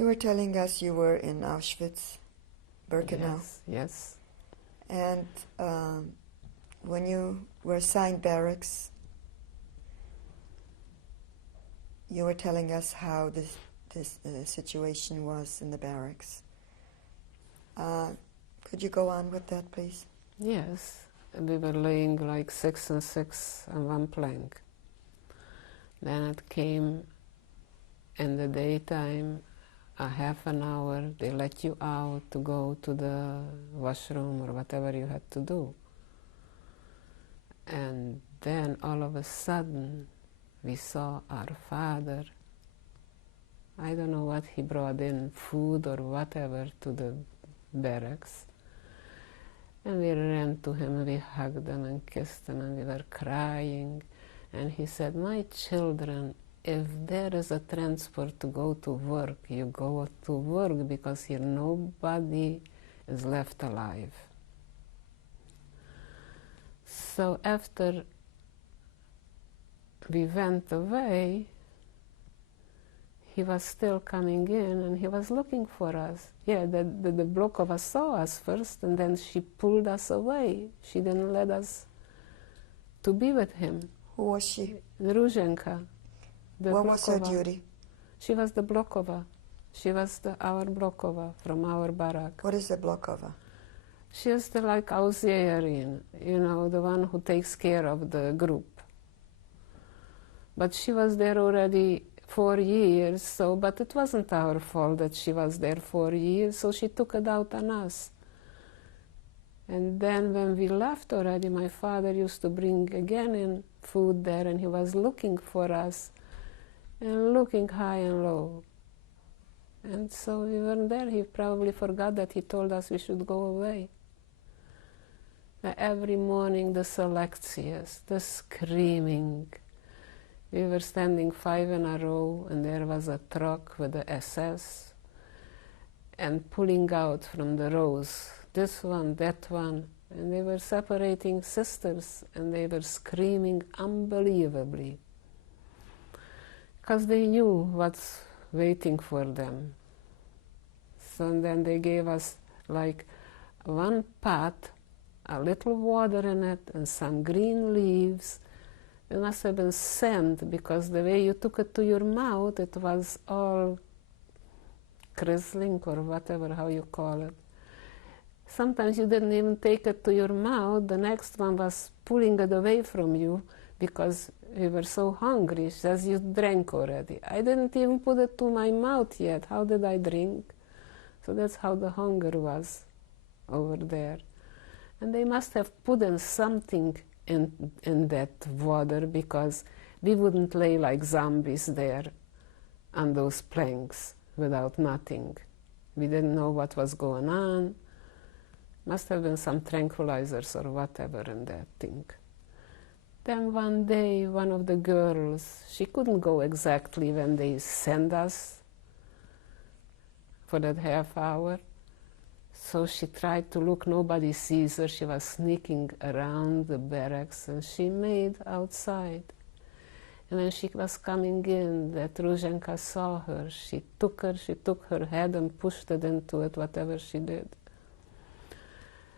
You were telling us you were in Auschwitz, Birkenau. Yes, yes. And when you were assigned barracks, you were telling us how this situation was in the barracks. Could you go on with that, please? Yes, we were laying like 6 and 6 on one plank. Then it came in the daytime, a half an hour, they let you out to go to the washroom or whatever you had to do. And then all of a sudden, we saw our father. I don't know what he brought in, food or whatever, to the barracks. And we ran to him and we hugged him and kissed him and we were crying. And he said, "My children, if there is a transport to go to work, you go to work, because here nobody is left alive." So after we went away, he was still coming in and he was looking for us. Yeah, the Blokova saw us first and then she pulled us away. She didn't let us to be with him. Who was she? Ruzhenka. What was her duty? She was the Blokova. She was our Blokova from our barrack. What is the Blokova? She is the like auxiliary, you know, the one who takes care of the group. But she was there already 4 years, so, but it wasn't our fault that she was there 4 years, so she took it out on us. And then when we left already, my father used to bring again in food there, and he was looking for us, and looking high and low. And so we weren't there. He probably forgot that he told us we should go away. Every morning the selections, the screaming. We were standing 5 in a row, and there was a truck with the SS, and pulling out from the rows, this one, that one, and they were separating sisters, and they were screaming unbelievably, because they knew what's waiting for them. So then they gave us like one pot, a little water in it, and some green leaves. It must have been sand, because the way you took it to your mouth, it was all crizzling or whatever, how you call it. Sometimes you didn't even take it to your mouth. The next one was pulling it away from you because we were so hungry. She says, "You drank already." I didn't even put it to my mouth yet. How did I drink? So that's how the hunger was over there. And they must have put in something in that water, because we wouldn't lay like zombies there on those planks without nothing. We didn't know what was going on. Must have been some tranquilizers or whatever in that thing. Then one day, one of the girls, she couldn't go exactly when they sent us for that half hour. So she tried to look, nobody sees her. She was sneaking around the barracks, and she made outside. And when she was coming in, that Ruzhenka saw her. She took her head and pushed it into it, whatever she did.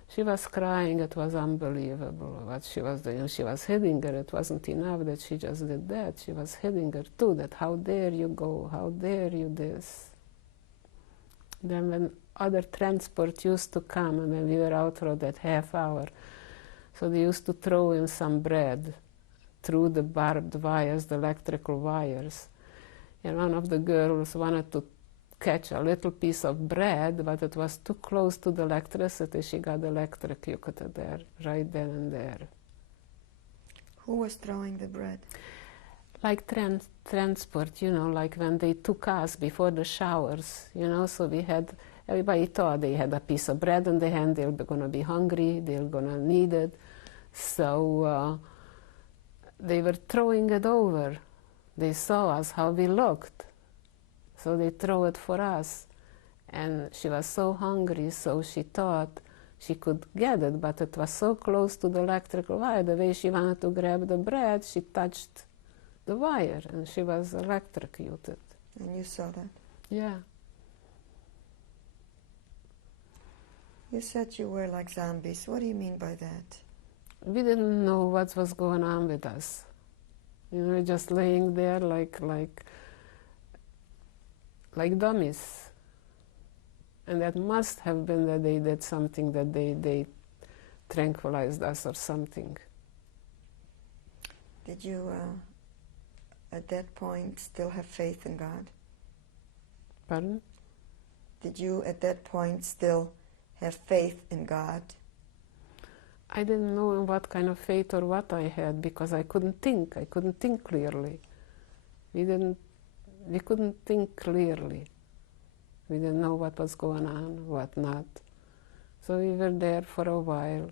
She was crying. It was unbelievable what she was doing. She was hitting her. It wasn't enough that she just did that. She was hitting her too, that how dare you go, how dare you this. Then when other transport used to come, and when we were out for that half hour, so they used to throw in some bread through the barbed wires, the electrical wires. And one of the girls wanted to catch a little piece of bread, but it was too close to the electricity. She got electrocuted there, right then and there. Who was throwing the bread? Like transport, you know, like when they took us before the showers, you know, so we had, everybody thought they had a piece of bread in their hand, they're going to be hungry, they're going to need it. So they were throwing it over. They saw us, how we looked. So they threw it for us. And she was so hungry, so she thought she could get it, but it was so close to the electrical wire. The way she wanted to grab the bread, she touched the wire, and she was electrocuted. And you saw that? Yeah. You said you were like zombies. What do you mean by that? We didn't know what was going on with us. You know, just laying there like dummies. And that must have been that they did something, that they tranquilized us or something. Did you, at that point, still have faith in God? Pardon? Did you, at that point, still have faith in God? I didn't know in what kind of faith or what I had, because I couldn't think. I couldn't think clearly. We couldn't think clearly. We didn't know what was going on, what not. So we were there for a while.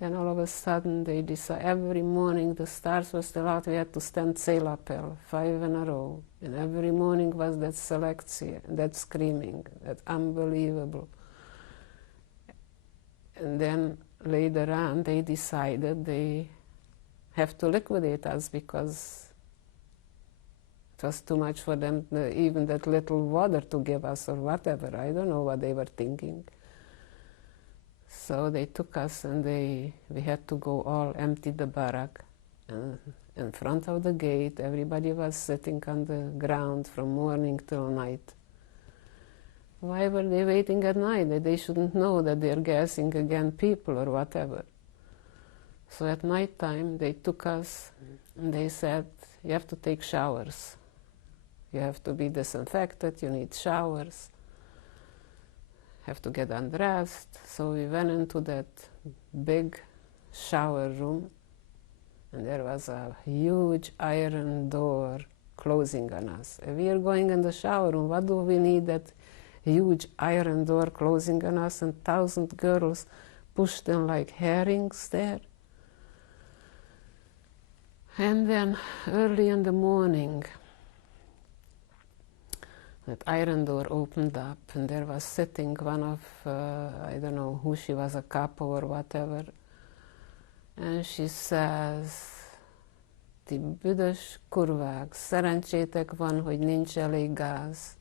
Then all of a sudden they decided, every morning the stars were still out, we had to stand Seilapel, 5 in a row. And every morning was that selektia, that screaming, that unbelievable. And then later on they decided they have to liquidate us because it was too much for them, even that little water to give us or whatever. I don't know what they were thinking. So they took us and we had to go all empty the barrack. And in front of the gate, everybody was sitting on the ground from morning till night. Why were they waiting at night? That they shouldn't know that they're gassing again people or whatever. So at night time, they took us and they said, you have to take showers. You have to be disinfected, you need showers. Have to get undressed. So we went into that big shower room, and there was a huge iron door closing on us. If we are going in the shower room, what do we need that huge iron door closing on us and 1,000 girls pushed in like herrings there? And then early in the morning, that iron door opened up, and there was sitting one of, I don't know who she was, a capo or whatever, and she says, ti büdös kurvák, szerencsétek van, hogy nincs elég gáz.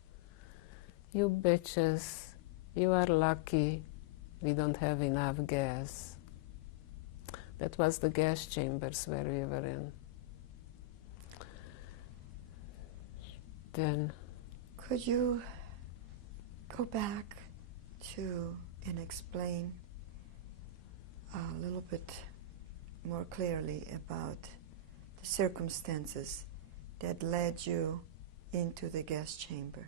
You bitches, you are lucky we don't have enough gas. That was the gas chambers where we were in. Then could you go back to and explain a little bit more clearly about the circumstances that led you into the gas chamber?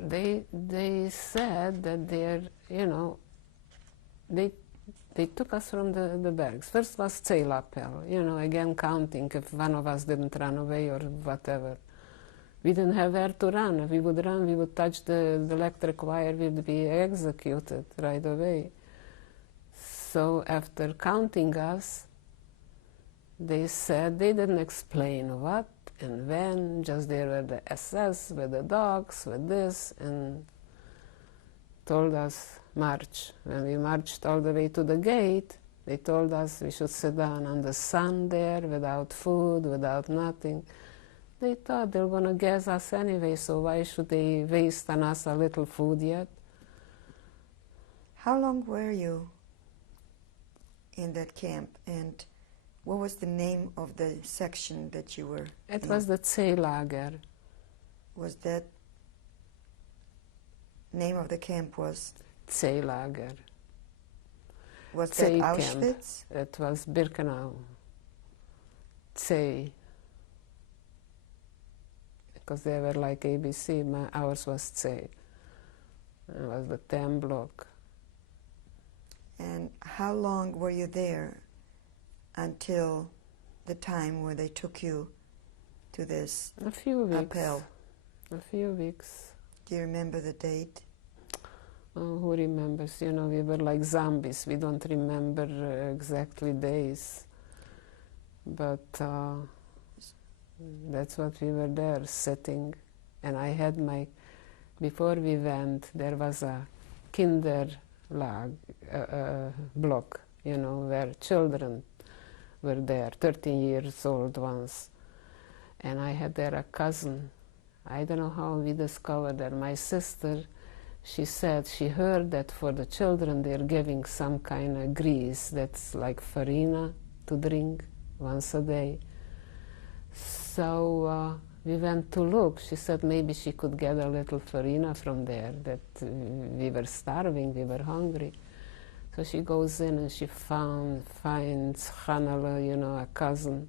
They said that they're, you know, they took us from the bags. First was Ceilapel, you know, again counting if one of us didn't run away or whatever. We didn't have where to run. If we would run, we would touch the electric wire, we'd be executed right away. So after counting us, they said, they didn't explain what and when, just there were the SS with the dogs, with this, and told us, march. When we marched all the way to the gate, they told us we should sit down on the sun there without food, without nothing. They thought they were going to gas us anyway, so why should they waste on us a little food yet? How long were you in that camp, and what was the name of the section that you were in? It was the Zeelager. Was that name of the camp was? Zeelager. Was that Zee Auschwitz? Camp. It was Birkenau. Zee. Because they were like ABC, ours was Zee. It was the 10 block. And how long were you there until the time where they took you to this A few weeks. appel? A few weeks. Do you remember the date? Oh, who remembers? You know, we were like zombies. We don't remember exactly days. But that's what we were there, sitting. And I had before we went, there was a block, you know, where children were there, 13 years old ones. And I had there a cousin I don't know how we discovered that. My sister, she said she heard that for the children they're giving some kind of grease that's like farina to drink once a day. So we went to look. She said maybe she could get a little farina from there, that we were starving, we were hungry. So she goes in and she finds Hannele, you know, a cousin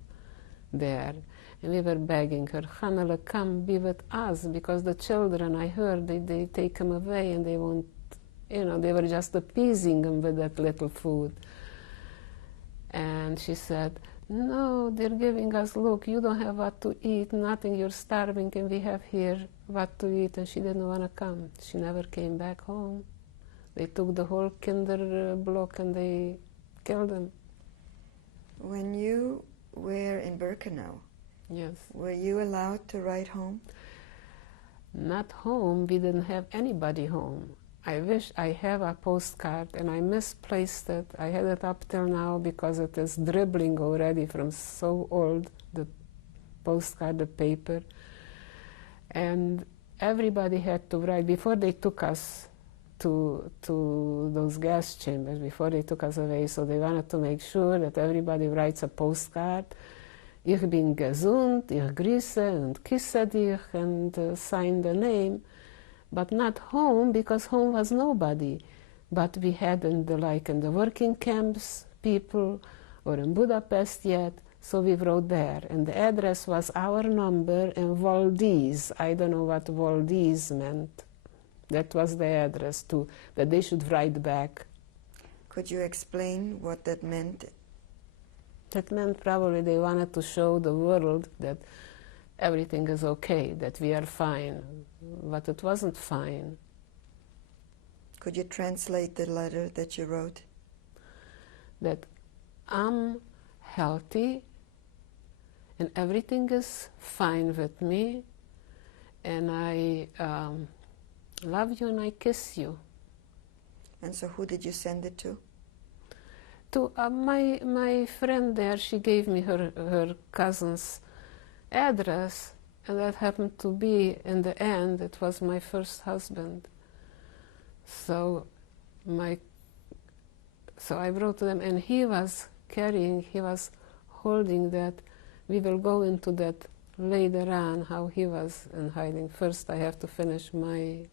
there. And we were begging her, Hannele, come be with us, because the children, I heard, they take them away and they won't, you know, they were just appeasing them with that little food. And she said, no, they're giving us, look, you don't have what to eat, nothing, you're starving, and we have here what to eat. And she didn't want to come. She never came back home. They took the whole kinder block and they killed them. When you were in Birkenau, Yes. were you allowed to write home? Not home, we didn't have anybody home. I wish I have a postcard, and I misplaced it. I had it up till now because it is dribbling already from so old, the postcard, the paper. And everybody had to write, before they took us to those gas chambers, before they took us away, so they wanted to make sure that everybody writes a postcard. Ich bin gesund, ich grüße und küsse dich, and sign the name. But not home, because home was nobody. But we had in the working camps people, or in Budapest yet, so we wrote there. And the address was our number in Valdez. I don't know what Valdez meant. That was the address too, that they should write back. Could you explain what that meant? That meant probably they wanted to show the world that everything is okay, that we are fine, but it wasn't fine. Could you translate the letter that you wrote? That I'm healthy and everything is fine with me, and I love you and I kiss you. And so who did you send it to? To my friend there, she gave me her cousin's address, and that happened to be, in the end, it was my first husband. So I wrote to them, and he was holding that. We will go into that later on, how he was in hiding. First I have to finish my...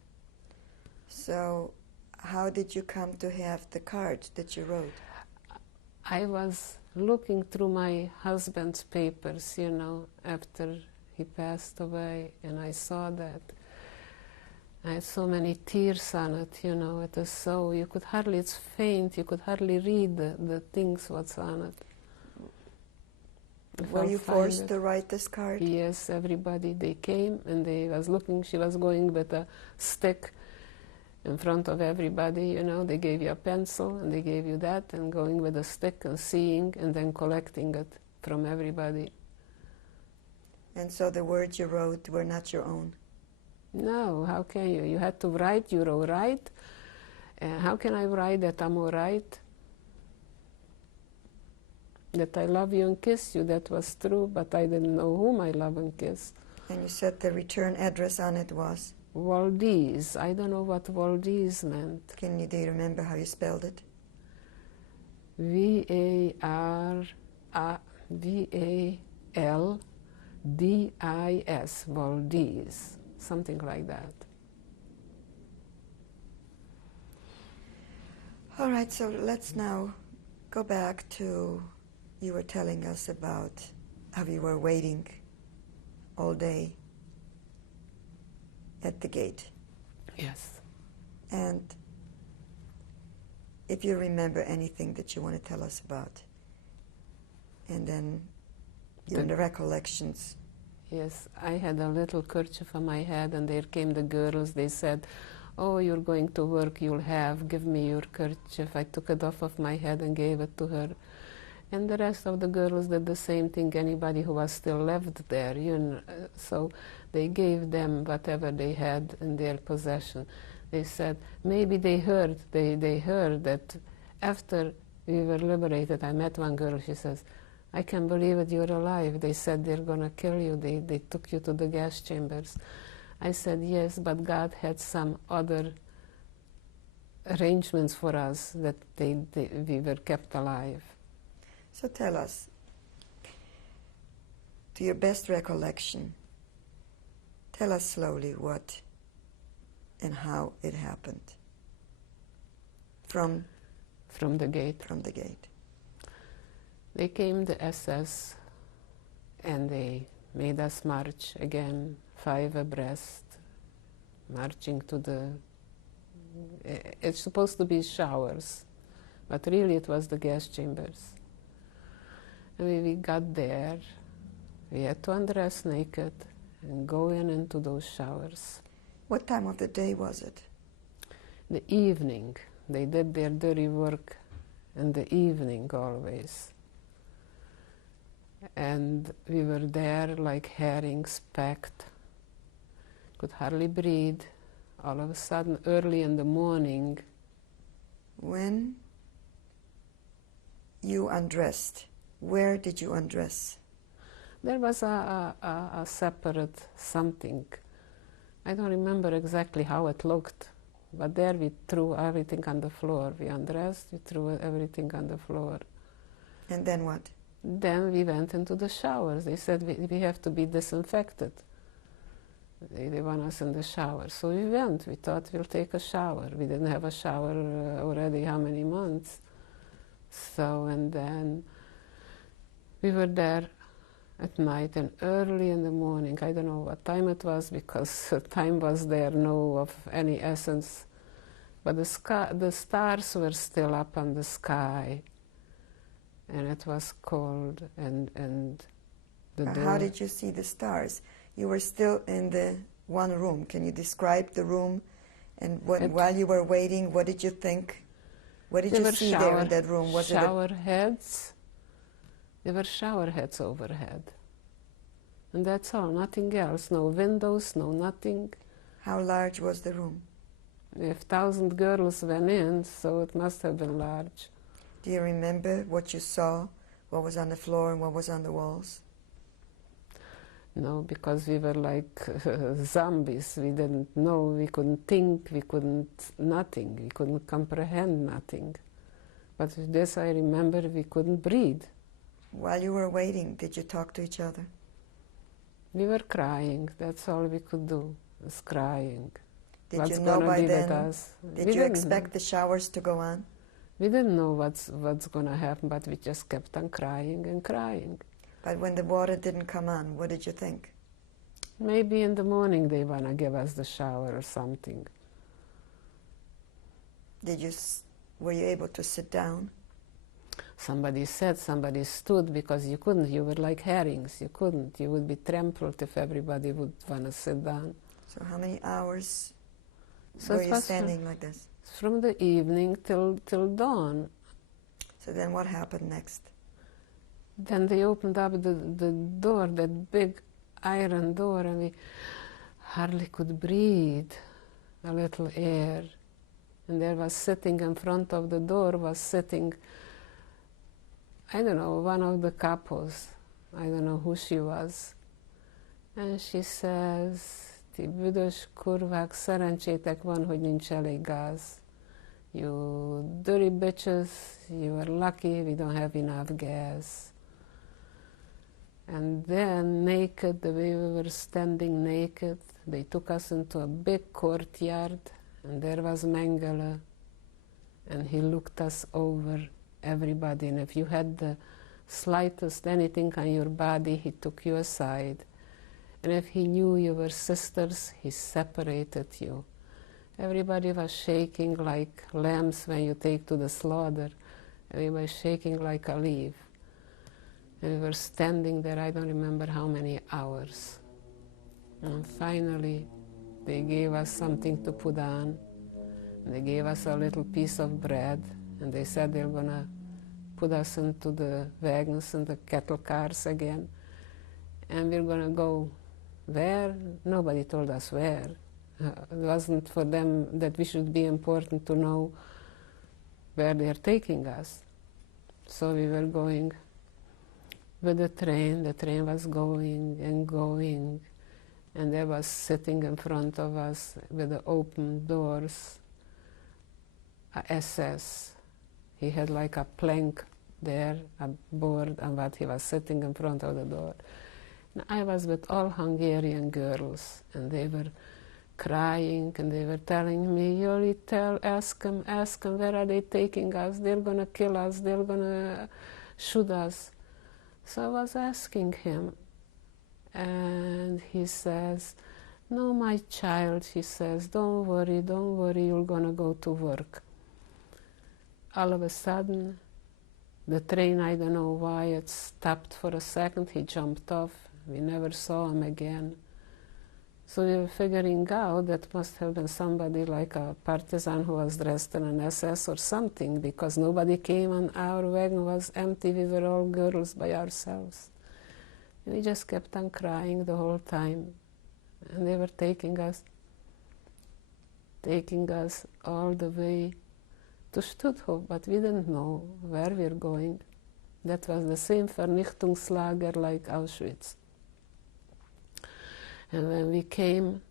So how did you come to have the cards that you wrote? I was looking through my husband's papers, you know, after he passed away, and I saw that. I had so many tears on it, you know, it is so, you could hardly, it's faint, you could hardly read the things what's on it. Were you forced to write this card? Yes, everybody, they came and they was looking, she was going with a stick in front of everybody, you know, they gave you a pencil and they gave you that, and going with a stick and seeing and then collecting it from everybody. And so the words you wrote were not your own? No, how can you? You had to write, you wrote right. How can I write that I'm all right? That I love you and kiss you, that was true, but I didn't know whom I love and kiss. And you said the return address on it was? Valdez. I don't know what Valdez meant. Do you remember how you spelled it? V-A-R-V-A-L-D-I-S, Valdez, something like that. All right, so let's now go back to, you were telling us about how you were waiting all day at the gate. Yes. And if you remember anything that you want to tell us about, and then the recollections. Yes, I had a little kerchief on my head, and there came the girls. They said, oh, you're going to work, give me your kerchief. I took it off of my head and gave it to her. And the rest of the girls did the same thing, anybody who was still left there, you know. So they gave them whatever they had in their possession. They said, maybe they heard that after we were liberated, I met one girl, she says, I can't believe it, you're alive. They said they're going to kill you. They took you to the gas chambers. I said, yes, but God had some other arrangements for us that we were kept alive. So tell us, to your best recollection, tell us slowly what and how it happened. From the gate. From the gate. They came, the SS, and they made us march again, 5 abreast, marching to the... It's supposed to be showers, but really it was the gas chambers. And when we got there, we had to undress naked and go into those showers. What time of the day was it? The evening. They did their dirty work in the evening always. And we were there like herrings packed. Could hardly breathe. All of a sudden, early in the morning... When you undressed, where did you undress? There was a separate something. I don't remember exactly how it looked, but there we threw everything on the floor. We undressed, we threw everything on the floor. And then what? Then we went into the showers. They said we have to be disinfected. They want us in the shower. So we went. We thought we'll take a shower. We didn't have a shower already how many months. So, and then we were there at night and early in the morning. I don't know what time it was because time was there no of any essence. But the stars were still up on the sky. And it was cold and the door... How did you see the stars? You were still in the one room. Can you describe the room? And while you were waiting, what did you think? What did you see there in that room? Was shower heads. There were shower heads overhead. And that's all, nothing else. No windows, no nothing. How large was the room? If 1,000 girls went in, so it must have been large. Do you remember what you saw? What was on the floor and what was on the walls? No, because we were like zombies. We didn't know, we couldn't think, we couldn't nothing. We couldn't comprehend nothing. But with this I remember we couldn't breathe. While you were waiting, did you talk to each other? We were crying. That's all we could do, was crying. Did you know by then, did you expect the showers to go on? We didn't know what's going to happen, but we just kept on crying and crying. But when the water didn't come on, what did you think? Maybe in the morning they want to give us the shower or something. Were you able to sit down? Somebody sat, somebody stood, because you couldn't. You were like herrings. You couldn't. You would be trampled if everybody would want to sit down. So how many hours were you standing like this? From the evening till dawn. So then what happened next? Then they opened up the door, that big iron door, and we hardly could breathe, a little air. And there was sitting in front of the door, was sitting, I don't know, one of the couples. I don't know who she was. And she says, ti büdös kurvák, szerencsétek van, hogy nincs elég gáz. You dirty bitches, you are lucky we don't have enough gas. And then, naked, the way we were standing naked, they took us into a big courtyard, and there was Mengele, and he looked us over, everybody, and if you had the slightest anything on your body, he took you aside. And if he knew you were sisters, he separated you. Everybody was shaking like lambs when you take to the slaughter. Everybody shaking like a leaf. And we were standing there, I don't remember how many hours. And finally, they gave us something to put on. And they gave us a little piece of bread. And they said they were going to put us into the wagons and the cattle cars again. And we're going to go where? Nobody told us where. It wasn't for them that we should be important to know where they're taking us. So we were going with the train was going and going, and they was sitting in front of us with the open doors, a SS. He had like a plank there, a board, and what he was sitting in front of the door. And I was with all Hungarian girls, and they were crying, and they were telling me, Yoli, ask them, where are they taking us? They're gonna kill us, they're gonna shoot us. So I was asking him, and he says, no, my child, he says, don't worry, you're gonna go to work. All of a sudden, the train, I don't know why, it stopped for a second, he jumped off, we never saw him again. So we were figuring out that must have been somebody like a partisan who was dressed in an SS or something, because nobody came, and our wagon was empty, we were all girls by ourselves. We just kept on crying the whole time, and they were taking us all the way to Stutthof, but we didn't know where we were going. That was the same Vernichtungslager like Auschwitz. And when we came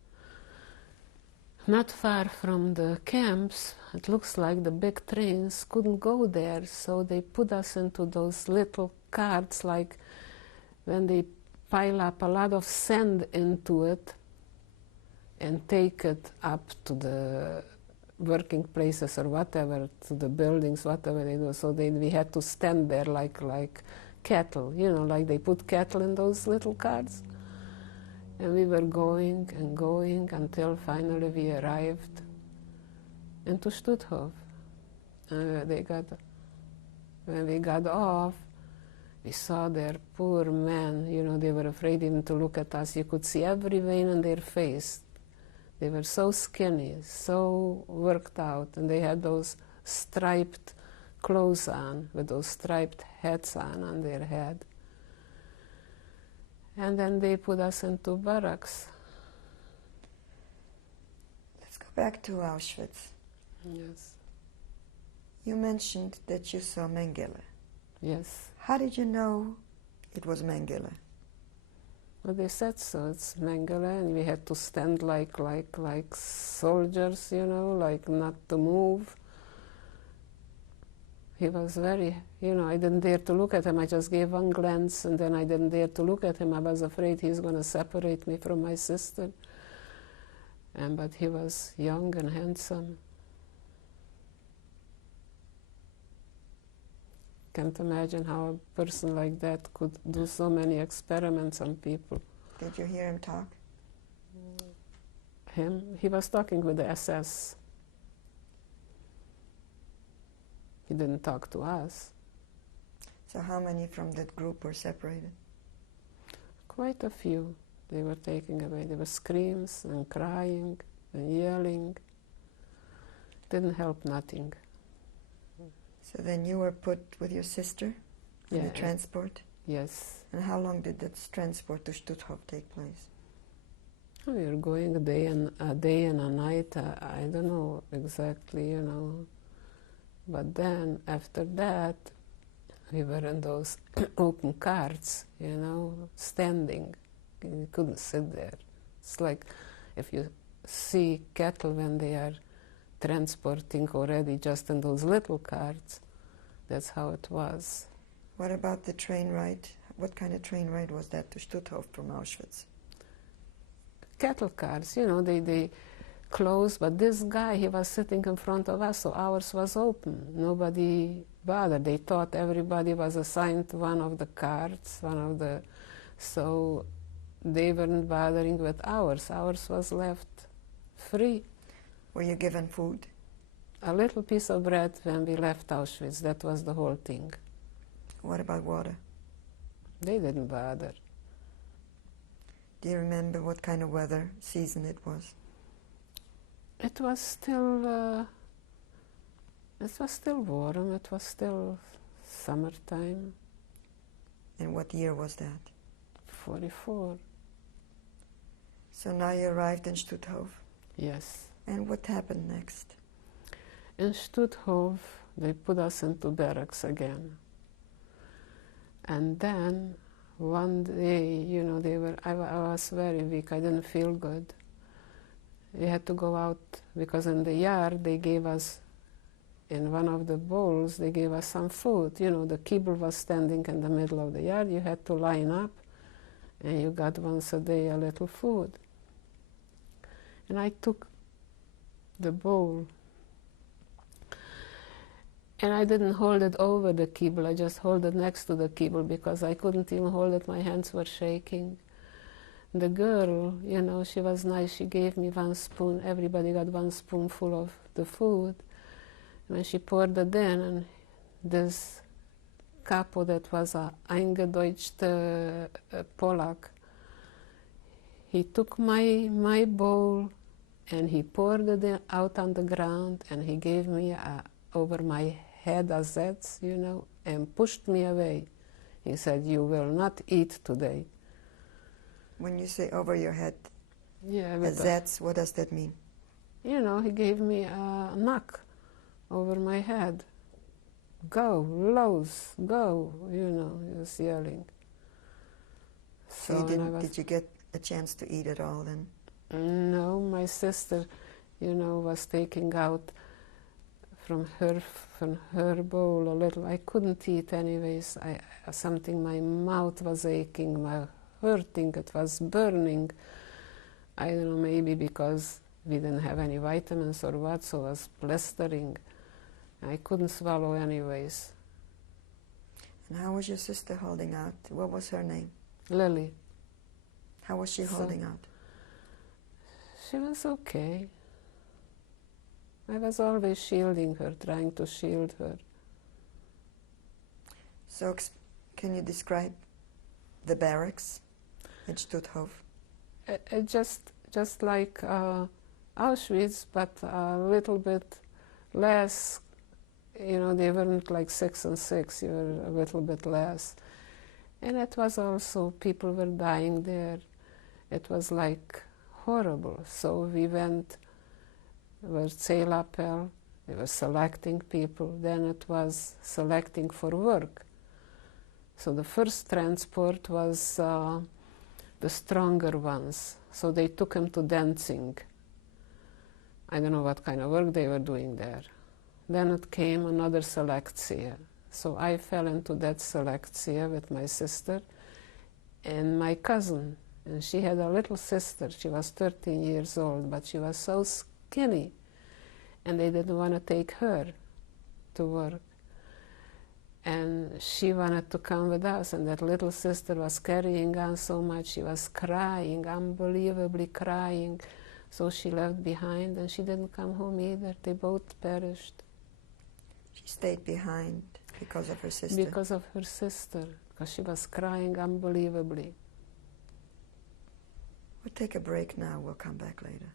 not far from the camps, it looks like the big trains couldn't go there, so they put us into those little carts, like when they pile up a lot of sand into it and take it up to the working places or whatever, to the buildings, whatever they do. So we had to stand there like cattle, like they put cattle in those little carts. And we were going and going until finally we arrived into Stutthof. When we got off, we saw their poor men, they were afraid even to look at us. You could see every vein in their face. They were so skinny, so worked out, and they had those striped clothes on, with those striped hats on their head. And then they put us into barracks. Let's go back to Auschwitz. Yes. You mentioned that you saw Mengele. Yes. How did you know it was Mengele? Well, they said so. It's Mengele, and we had to stand like soldiers, like not to move. He was very, I didn't dare to look at him. I just gave one glance, and then I didn't dare to look at him. I was afraid he's going to separate me from my sister. But he was young and handsome. Can't imagine how a person like that could do so many experiments on people. Did you hear him talk? He was talking with the SS. He didn't talk to us. So how many from that group were separated? Quite a few. They were taken away. There were screams and crying and yelling. Didn't help nothing. So then you were put with your sister in the transport? Yes. And how long did that transport to Stutthof take place? We were going a day and a night. I don't know exactly, But then, after that, we were in those open carts, standing. You couldn't sit there. It's like if you see cattle when they are transporting already just in those little carts. That's how it was. What about the train ride? What kind of train ride was that to Stutthof from Auschwitz? Cattle cars, they closed, but this guy, he was sitting in front of us, so ours was open. Nobody bothered. They thought everybody was assigned to one of the carts, so they weren't bothering with ours. Ours was left free. Were you given food? A little piece of bread when we left Auschwitz. That was the whole thing. What about water? They didn't bother. Do you remember what kind of weather, season it was? It was still warm. It was still summertime. And what year was that? 44. So now you arrived in Stutthof? Yes. And what happened next? In Stutthof, they put us into barracks again. And then one day, you know, I was very weak. I didn't feel good. We had to go out because in the yard they gave us, in one of the bowls, they gave us some food. You know, the kibbutz was standing in the middle of the yard. You had to line up, and you got once a day a little food. And I took the bowl, and I didn't hold it over the kibbutz. I just held it next to the kibbutz because I couldn't even hold it. My hands were shaking. The girl, you know, she was nice. She gave me one spoon. Everybody got one spoonful of the food. When she poured it in, and this capo that was a eingedeutschte Polak, he took my bowl and he poured it out on the ground, and he gave me over my head a zetz, you know, and pushed me away. He said, "You will not eat today." When you say over your head, yeah, a zetz, what does that mean? You know, he gave me a knock over my head. Go, Lowe's, go, you know, he was yelling. So did you get a chance to eat it all then? No, my sister, you know, was taking out from her bowl a little. I couldn't eat anyways. My mouth was aching, hurting, it was burning. I don't know, maybe because we didn't have any vitamins or what, so it was blistering. I couldn't swallow anyways. And how was your sister holding out? What was her name? Lily. How was she holding out? She was okay. I was always shielding her, trying to shield her. So can you describe the barracks at Stutthof? Just like Auschwitz, but a little bit less. You know, they weren't like 6 and 6, you were a little bit less. And it was also, people were dying there. It was like horrible. So we went, was Zählappell, they were selecting people, then it was selecting for work. So the first transport was the stronger ones. So they took them to dancing. I don't know what kind of work they were doing there. Then it came another selectia. So I fell into that selectia with my sister and my cousin. And she had a little sister. She was 13 years old, but she was so skinny. And they didn't want to take her to work. And she wanted to come with us. And that little sister was carrying on so much. She was crying, unbelievably crying. So she left behind, and she didn't come home either. They both perished. She stayed behind because of her sister? Because of her sister, because she was crying unbelievably. We'll take a break now. We'll come back later.